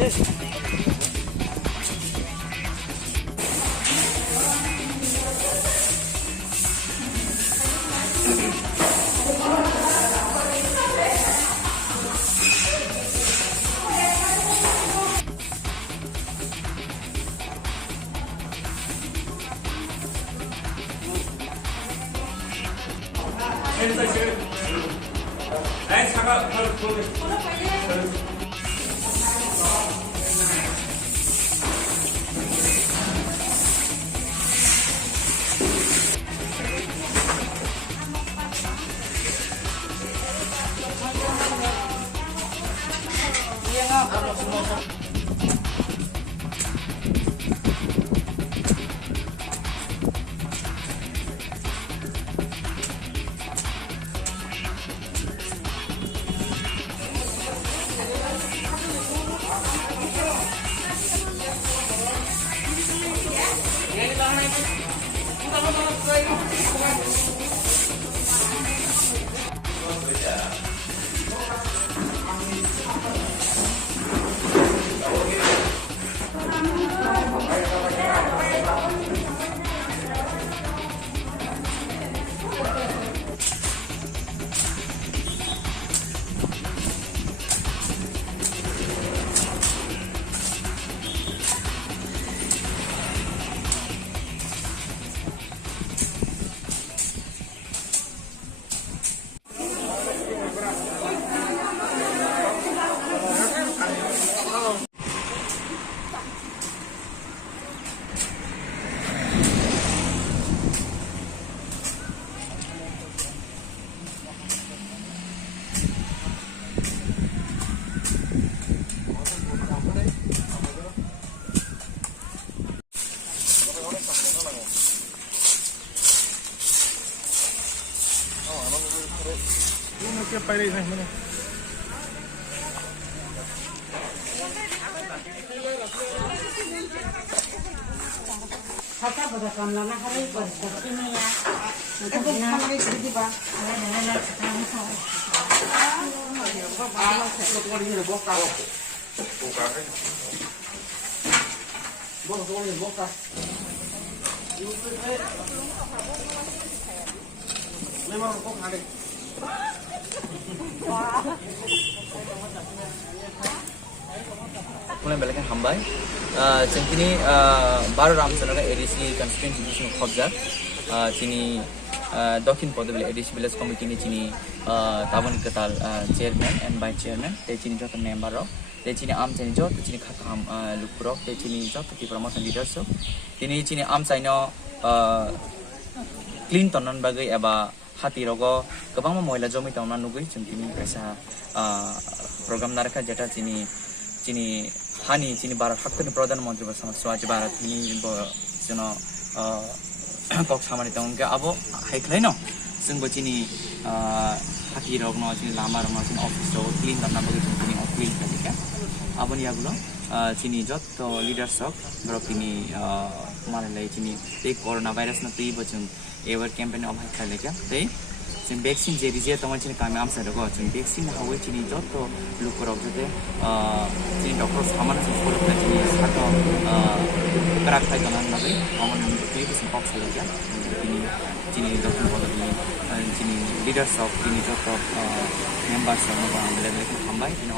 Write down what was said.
来，查个，Bodoh kamla na kali pasta ini ya. Itu kamera itu di bawah. Ada sekarang saya. Mulai balikan hambai. Centini baru ramsana ADC constituency division khobja. Cini Dokin Podabili ADC village committee ni cini Tabon Katal chairman and vice chairman. Te cini jota member ro. Te cini am cini jota cini khata ham lukro. Te cini jota ki promotion leadership. Tini cini am saino clean tonan bagai aba hati rogo kebang moila jomi tonan nugui centini kaisa program naraka jeta cini hani cini barat hak ni pradhan mantri bersama Swachh Bharat ini jono kok samani tong ke abo haiklai no sungbo cini hati rog no cini lama rog no cini office ro clean karna bagi cini clean kadika abo ni agulo cini jot leaders of bro cini malai cini take coronavirus na tui bachun ever campaign of haiklai ka tei cini vaccine je rije tong cini kami am sa rogo cini vaccine hawe cini jot to look rog jete cini doctor saman se follow ka cini sato karak thai janan na bai amon tei cini box sa ja cini doctor bodo cini leaders of cini jot members of level ke hambai cini